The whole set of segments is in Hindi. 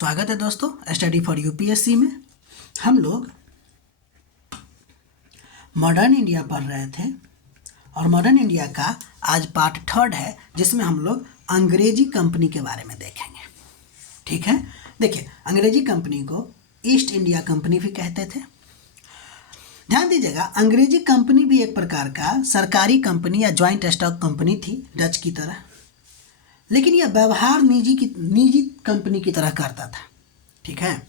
स्वागत है दोस्तों स्टडी फॉर यूपीएससी में। हम लोग मॉडर्न इंडिया पढ़ रहे थे और मॉडर्न इंडिया का आज पार्ट 3 है, जिसमें हम लोग अंग्रेजी कंपनी के बारे में देखेंगे। ठीक है, देखिए अंग्रेजी कंपनी को ईस्ट इंडिया कंपनी भी कहते थे। ध्यान दीजिएगा, अंग्रेजी कंपनी भी एक प्रकार का सरकारी कंपनी या ज्वाइंट स्टॉक कंपनी थी डच की तरह, लेकिन यह व्यवहार निजी कंपनी की तरह करता था। ठीक है,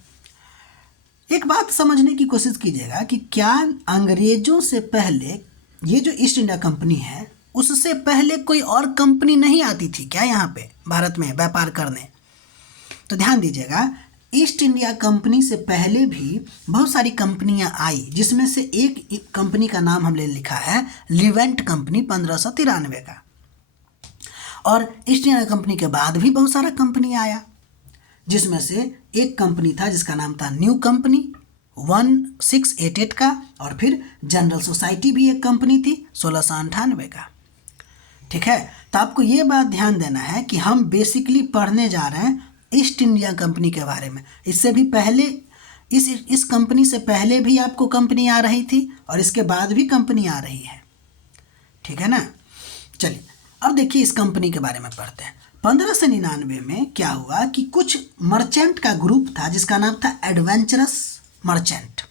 एक बात समझने की कोशिश कीजिएगा कि क्या अंग्रेजों से पहले ये जो ईस्ट इंडिया कंपनी है उससे पहले कोई और कंपनी नहीं आती थी क्या यहाँ पे भारत में व्यापार करने? तो ध्यान दीजिएगा, ईस्ट इंडिया कंपनी से पहले भी बहुत सारी कंपनियां आई, जिसमें से एक कंपनी का नाम हमने लिखा है लिवेंट कंपनी 1593 का। और ईस्ट इंडिया कंपनी के बाद भी बहुत सारा कंपनी आया, जिसमें से एक कंपनी था जिसका नाम था न्यू कंपनी 1688 का, और फिर जनरल सोसाइटी भी एक कंपनी थी 1698 का। ठीक है, तो आपको ये बात ध्यान देना है कि हम बेसिकली पढ़ने जा रहे हैं ईस्ट इंडिया कंपनी के बारे में। इससे भी पहले इस कंपनी से पहले भी आपको कंपनी आ रही थी और इसके बाद भी कंपनी आ रही है। ठीक है ना, चलिए अब देखिए इस कंपनी के बारे में पढ़ते हैं। 1599 में क्या हुआ कि कुछ मर्चेंट का ग्रुप था जिसका नाम था एडवेंचरस मर्चेंट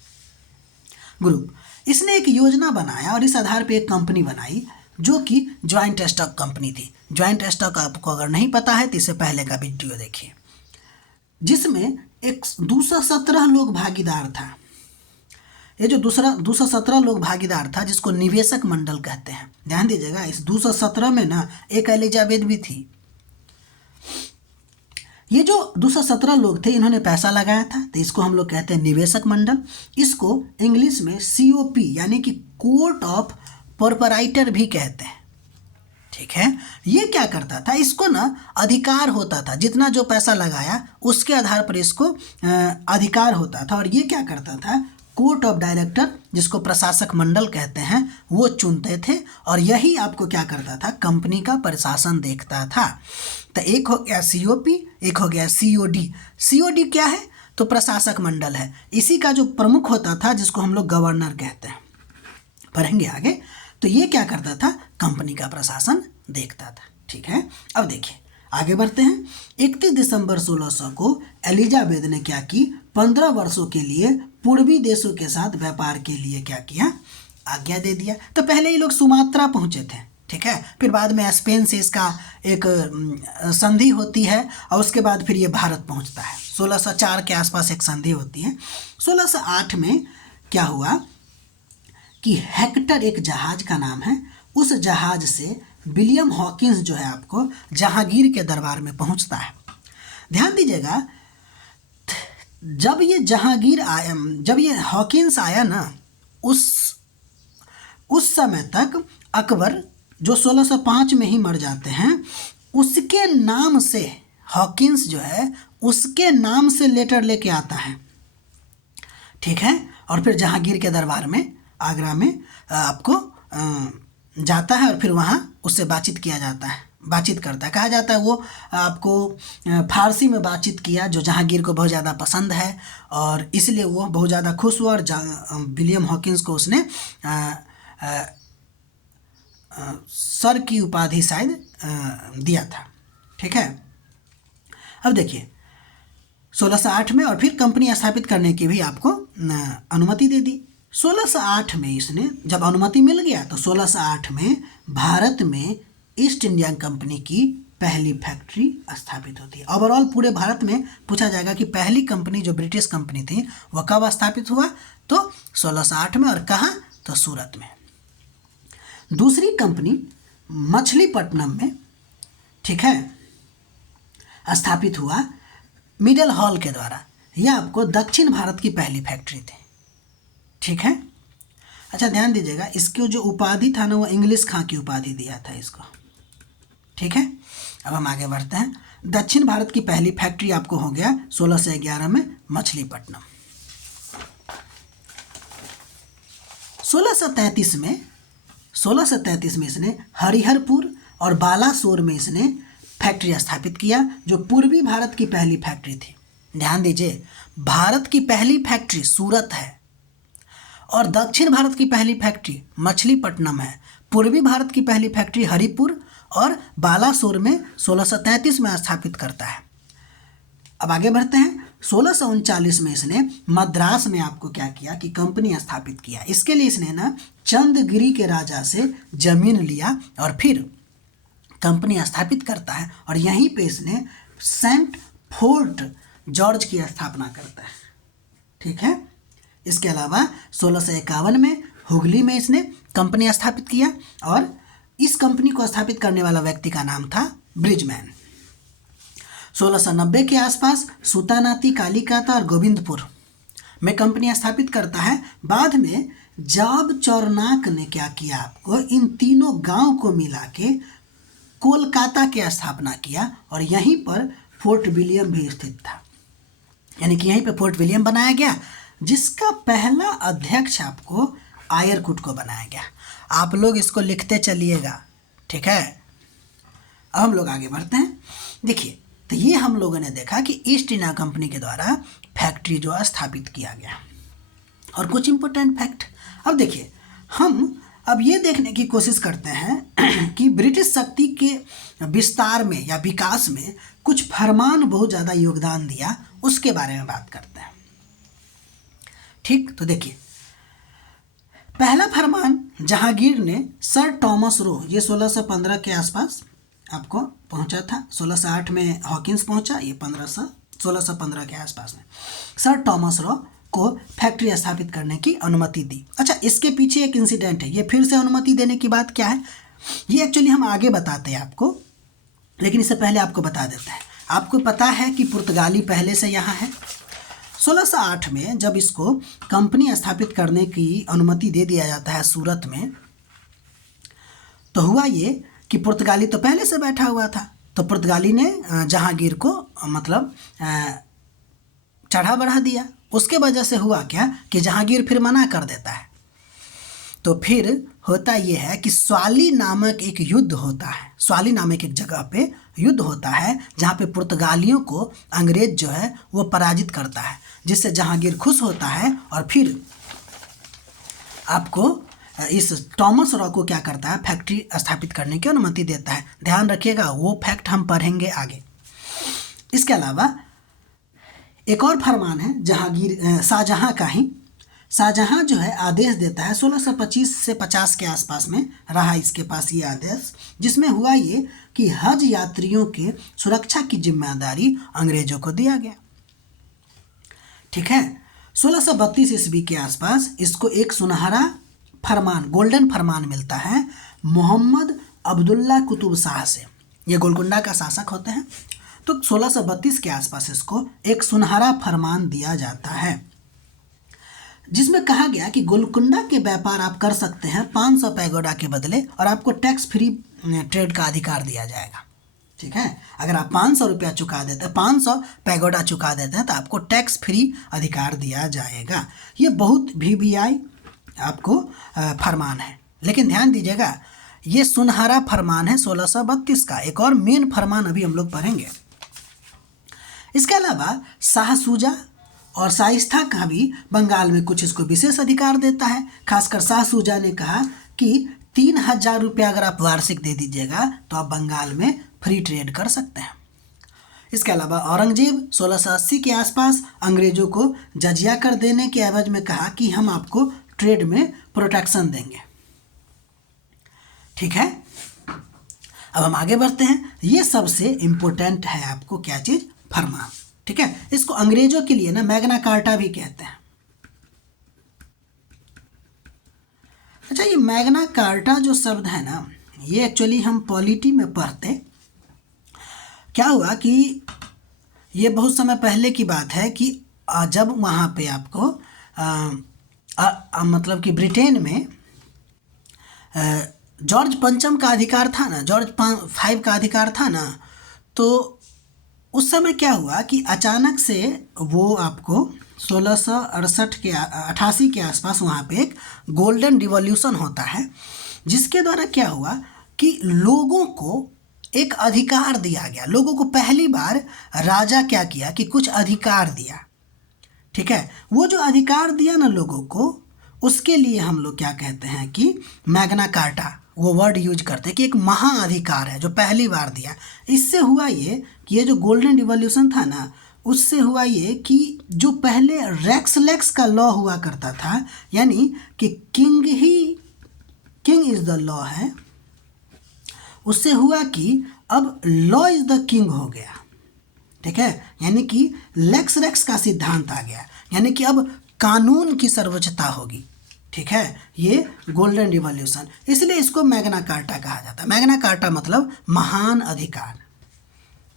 ग्रुप। इसने एक योजना बनाया और इस आधार पे एक कंपनी बनाई जो कि ज्वाइंट स्टॉक कंपनी थी। ज्वाइंट स्टॉक आपको अगर नहीं पता है तो इससे पहले का वीडियो देखिए, जिसमें एक 217 लोग भागीदार था। ये जो 217 लोग भागीदार था जिसको निवेशक मंडल कहते हैं। ध्यान दीजिएगा, इस 217 में ना एक एलिजाबेथ भी थी। ये जो 217 लोग थे इन्होंने पैसा लगाया था, तो इसको हम लोग कहते हैं निवेशक मंडल। इसको इंग्लिश में COP यानी कि कोर्ट ऑफ प्रोपराइटर भी कहते हैं। ठीक है, ये क्या करता था, इसको ना अधिकार होता था, जितना जो पैसा लगाया उसके आधार पर इसको अधिकार होता था। और ये क्या करता था, कोर्ट ऑफ डायरेक्टर जिसको प्रशासक मंडल कहते हैं वो चुनते थे, और यही आपको क्या करता था, कंपनी का प्रशासन देखता था। तो एक हो गया COP, एक हो गया COD। COD क्या है, तो प्रशासक मंडल है। इसी का जो प्रमुख होता था जिसको हम लोग गवर्नर कहते हैं, पढ़ेंगे आगे। तो ये क्या करता था, कंपनी का प्रशासन देखता था। ठीक है, अब देखिए आगे बढ़ते हैं। 31 दिसंबर 1600 को एलिजाबेथ ने क्या की, 15 वर्षों के लिए पूर्वी देशों के साथ व्यापार के लिए क्या किया, आज्ञा दे दिया। तो पहले ये लोग सुमात्रा पहुंचे थे। ठीक है, फिर बाद में स्पेन से इसका एक संधि होती है और उसके बाद फिर ये भारत पहुंचता है। 1604 के आसपास एक संधि होती है। 1608 में क्या हुआ कि हेक्टर एक जहाज का नाम है, उस जहाज से विलियम हॉकिंस जो है आपको जहांगीर के दरबार में पहुंचता है। ध्यान दीजिएगा, जब ये जहांगीर आया, जब ये हॉकिंस आया ना, उस समय तक अकबर जो 1605 में ही मर जाते हैं, उसके नाम से हॉकिंस जो है उसके नाम से लेटर लेके आता है। ठीक है, और फिर जहांगीर के दरबार में आगरा में आपको जाता है और फिर वहाँ उससे बातचीत किया जाता है, बातचीत करता है। कहा जाता है वो आपको फारसी में बातचीत किया, जो जहांगीर को बहुत ज़्यादा पसंद है और इसलिए वो बहुत ज़्यादा खुश हुआ और विलियम हॉकिंस को उसने सर की उपाधि शायद दिया था। ठीक है, अब देखिए 1608 में और फिर कंपनी स्थापित करने की भी आपको अनुमति दे दी। 1608 में इसने जब अनुमति मिल गया तो 1608 में भारत में ईस्ट इंडिया कंपनी की पहली फैक्ट्री स्थापित होती है। ओवरऑल पूरे भारत में पूछा जाएगा कि पहली कंपनी जो ब्रिटिश कंपनी थी वह कब स्थापित हुआ, तो 1608 में, और कहाँ, तो सूरत में। दूसरी कंपनी मछलीपट्टनम में, ठीक है, स्थापित हुआ मिडल हॉल के द्वारा। यह आपको दक्षिण भारत की पहली फैक्ट्री थी। ठीक है, अच्छा ध्यान दीजिएगा, इसको जो उपाधि था ना वो इंग्लिश खां की उपाधि दिया था इसको। ठीक है, अब हम आगे बढ़ते हैं। दक्षिण भारत की पहली फैक्ट्री आपको हो गया 1611 में मछलीपट्टनम। 1633 में इसने हरिहरपुर और बालासोर में इसने फैक्ट्री स्थापित किया, जो पूर्वी भारत की पहली फैक्ट्री थी। ध्यान दीजिए, भारत की पहली फैक्ट्री सूरत है और दक्षिण भारत की पहली फैक्ट्री मछलीपट्टनम है। पूर्वी भारत की पहली फैक्ट्री हरिपुर और बालासोर में 1633 में स्थापित करता है। अब आगे बढ़ते हैं। 1639 में इसने मद्रास में आपको क्या किया कि कंपनी स्थापित किया। इसके लिए इसने ना चंद्रगिरी के राजा से जमीन लिया और फिर कंपनी स्थापित करता है और यहीं पे इसने सेंट फोर्ट जॉर्ज की स्थापना करता है। ठीक है। इसके अलावा 1651 में हुगली में इसने कंपनी स्थापित किया और इस कंपनी को स्थापित करने वाला व्यक्ति का नाम था ब्रिजमैन। 1690 के आसपास सूतानाती, कालीकाता और गोविंदपुर में कंपनी स्थापित करता है। बाद में जाब चौरनाक ने क्या किया, आपको इन तीनों गांव को मिला के कोलकाता की स्थापना किया और यहीं पर फोर्ट विलियम भी स्थित था। यानी कि यहीं पे फोर्ट विलियम बनाया गया, जिसका पहला अध्यक्ष आपको आयरकुट को बनाया गया। आप लोग इसको लिखते चलिएगा, ठीक है। अब हम लोग आगे बढ़ते हैं। देखिए, तो ये हम लोगों ने देखा कि ईस्ट इंडिया कंपनी के द्वारा फैक्ट्री जो स्थापित किया गया और कुछ इंपॉर्टेंट फैक्ट। अब देखिए, हम अब ये देखने की कोशिश करते हैं कि ब्रिटिश शक्ति के विस्तार में या विकास में कुछ फरमान बहुत ज़्यादा योगदान दिया, उसके बारे में बात करते हैं। ठीक, तो देखिए, पहला फरमान जहांगीर ने सर टॉमस रो, ये 1615 के आसपास आपको पहुंचा था। 1608 में हॉकिंस पहुंचा, ये 1615 के आसपास में सर टॉमस रो को फैक्ट्री स्थापित करने की अनुमति दी। अच्छा, इसके पीछे एक इंसिडेंट है। ये फिर से अनुमति देने की बात क्या है, ये एक्चुअली हम आगे बताते हैं आपको, लेकिन इससे पहले आपको बता देते हैं। आपको पता है कि पुर्तगाली पहले से यहाँ है। 1608 में जब इसको कंपनी स्थापित करने की अनुमति दे दिया जाता है सूरत में, तो हुआ ये कि पुर्तगाली तो पहले से बैठा हुआ था, तो पुर्तगाली ने जहांगीर को मतलब चढ़ा बढ़ा दिया। उसके वजह से हुआ क्या कि जहांगीर फिर मना कर देता है। तो फिर होता यह है कि स्वाली नामक एक युद्ध होता है। स्वाली नामक एक जगह पे युद्ध होता है जहाँ पे पुर्तगालियों को अंग्रेज जो है वो पराजित करता है, जिससे जहांगीर खुश होता है और फिर आपको इस टॉमस रॉ को क्या करता है, फैक्ट्री स्थापित करने की अनुमति देता है। ध्यान रखिएगा, वो फैक्ट हम पढ़ेंगे आगे। इसके अलावा एक और फरमान है जहांगीर शाहजहां का ही। शाहजहां जो है आदेश देता है 1625 से 50 के आसपास में रहा इसके पास ये आदेश, जिसमें हुआ ये कि हज यात्रियों के सुरक्षा की जिम्मेदारी अंग्रेजों को दिया गया। ठीक है। 1632 ईस्वी के आसपास इसको एक सुनहरा फरमान, गोल्डन फरमान मिलता है मोहम्मद अब्दुल्ला कुतुब शाह से। ये गोलकुंडा का शासक होते हैं। तो 1632 के आसपास इसको एक सुनहरा फरमान दिया जाता है, जिसमें कहा गया कि गोलकुंडा के व्यापार आप कर सकते हैं 500 पैगोडा के बदले और आपको टैक्स फ्री ट्रेड का अधिकार दिया जाएगा। ठीक है। अगर आप 500 रुपया चुका देते हैं, 500 पैगोडा चुका देते हैं, तो आपको टैक्स फ्री अधिकार दिया जाएगा। ये बहुत VVI आपको फरमान है, लेकिन ध्यान दीजिएगा ये सुनहरा फरमान है 1632 का। एक और मेन फरमान अभी हम लोग पढ़ेंगे। इसके अलावा शाह सूजा और शाइस्ता का भी बंगाल में कुछ इसको विशेष अधिकार देता है। खासकर शाह सूजा ने कहा कि 3000 रुपया अगर आप वार्षिक दे दीजिएगा तो आप बंगाल में फ्री ट्रेड कर सकते हैं। इसके अलावा औरंगजेब 1680 के आसपास अंग्रेजों को जजिया कर देने के एवज में कहा कि हम आपको ट्रेड में प्रोटेक्शन देंगे। ठीक है। अब हम आगे बढ़ते हैं। ये सबसे इम्पोर्टेंट है आपको क्या चीज़, फरमान। ठीक है। इसको अंग्रेजों के लिए ना मैग्ना कार्टा भी कहते हैं। अच्छा, ये मैग्ना कार्टा जो शब्द है ना, ये एक्चुअली हम पॉलिटी में पढ़ते। क्या हुआ कि ये बहुत समय पहले की बात है कि जब वहाँ पे आपको मतलब कि ब्रिटेन में जॉर्ज पंचम का अधिकार था ना, जॉर्ज 5 का अधिकार था ना, तो उस समय क्या हुआ कि अचानक से वो आपको 1688 के आसपास वहाँ पे एक गोल्डन रिवॉल्यूशन होता है, जिसके द्वारा क्या हुआ कि लोगों को एक अधिकार दिया गया लोगों को। पहली बार राजा क्या किया कि कुछ अधिकार दिया, ठीक है। वो जो अधिकार दिया ना लोगों को, उसके लिए हम लोग क्या कहते हैं कि मैग्ना कार्टा, वो वर्ड यूज करते हैं कि एक महाअधिकार है जो पहली बार दिया। इससे हुआ ये कि ये जो गोल्डन रिवॉल्यूशन था ना, उससे हुआ ये कि जो पहले रेक्स लेक्स का लॉ हुआ करता था, यानी कि किंग इज द लॉ है, उससे हुआ कि अब लॉ इज द किंग हो गया, ठीक है। यानी कि लेक्स रेक्स का सिद्धांत आ गया, यानी कि अब कानून की सर्वोच्चता होगी, ठीक है। ये गोल्डन रिवॉल्यूशन, इसलिए इसको मैग्ना कार्टा कहा जाता है। मैग्ना कार्टा मतलब महान अधिकार,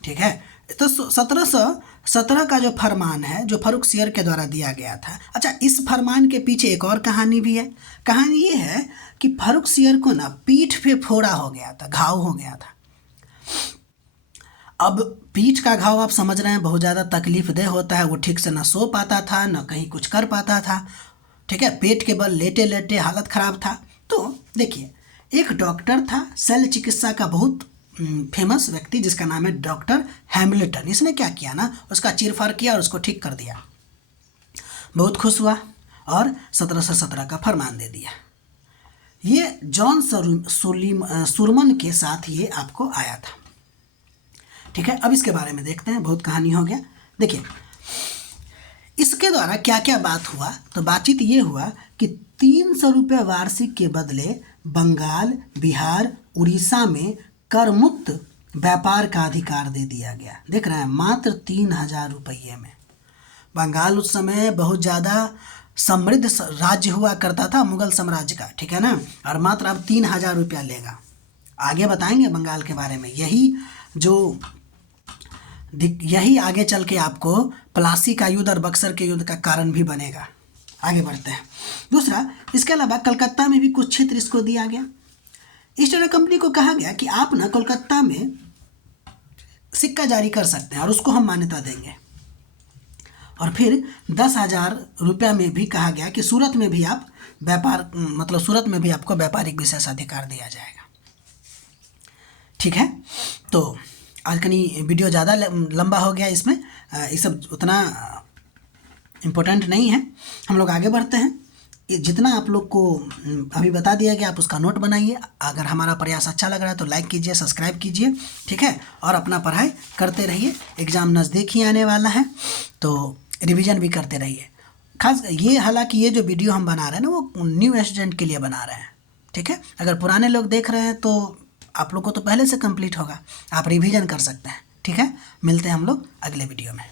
ठीक है। तो 1717 का जो फरमान है, जो फर्रुखसियर के द्वारा दिया गया था। अच्छा, इस फरमान के पीछे एक और कहानी भी है। कहानी ये है कि फर्रुखसियर को ना पीठ पे फोड़ा हो गया था, घाव हो गया था। अब पीठ का घाव आप समझ रहे हैं बहुत ज़्यादा तकलीफदेह होता है। वो ठीक से ना सो पाता था, ना कहीं कुछ कर पाता था, ठीक है। पेट के बल लेटे लेटे हालत ख़राब था। तो देखिए, एक डॉक्टर था, शल्य चिकित्सा का बहुत फेमस व्यक्ति, जिसका नाम है डॉक्टर हैमिल्टन। इसने क्या किया ना, उसका चीरफाड़ किया और उसको ठीक कर दिया। बहुत खुश हुआ और 1717 का फरमान दे दिया। ये जॉन सुरमन के साथ ये आपको आया था, ठीक है। अब इसके बारे में देखते हैं, बहुत कहानी हो गया। देखिए, इसके द्वारा क्या क्या बात हुआ, तो बातचीत ये हुआ कि 300 रुपये वार्षिक के बदले बंगाल, बिहार, उड़ीसा में कर मुक्त व्यापार का अधिकार दे दिया गया। देख रहे हैं, मात्र 3000 रुपये में। बंगाल उस समय बहुत ज़्यादा समृद्ध राज्य हुआ करता था, मुगल साम्राज्य का, ठीक है ना। और मात्र अब 3000 रुपया लेगा। आगे बताएंगे बंगाल के बारे में। यही आगे चल के आपको प्लासी का युद्ध और बक्सर के युद्ध का कारण भी बनेगा। आगे बढ़ते हैं। दूसरा, इसके अलावा कलकत्ता में भी कुछ क्षेत्र इसको दिया गया। ईस्ट इंडिया कंपनी को कहा गया कि आप ना कोलकाता में सिक्का जारी कर सकते हैं और उसको हम मान्यता देंगे। और फिर 10,000 रुपया में भी कहा गया कि सूरत में भी आप सूरत में भी आपको व्यापारिक विशेषाधिकार दिया जाएगा, ठीक है। तो आज कहीं वीडियो ज़्यादा लंबा हो गया, इसमें ये सब उतना इम्पोर्टेंट नहीं है। हम लोग आगे बढ़ते हैं। जितना आप लोग को अभी बता दिया गया, आप उसका नोट बनाइए। अगर हमारा प्रयास अच्छा लग रहा है तो लाइक कीजिए, सब्सक्राइब कीजिए, ठीक है। और अपना पढ़ाई करते रहिए। एग्ज़ाम नज़दीक ही आने वाला है, तो रिवीजन भी करते रहिए। खास ये, हालांकि ये जो वीडियो हम बना रहे हैं ना, वो न्यू स्टूडेंट के लिए बना रहे हैं, ठीक है। अगर पुराने लोग देख रहे हैं तो आप लोग को तो पहले से कंप्लीट होगा, आप रिवीजन कर सकते हैं, ठीक है। मिलते हैं हम लोग अगले वीडियो में।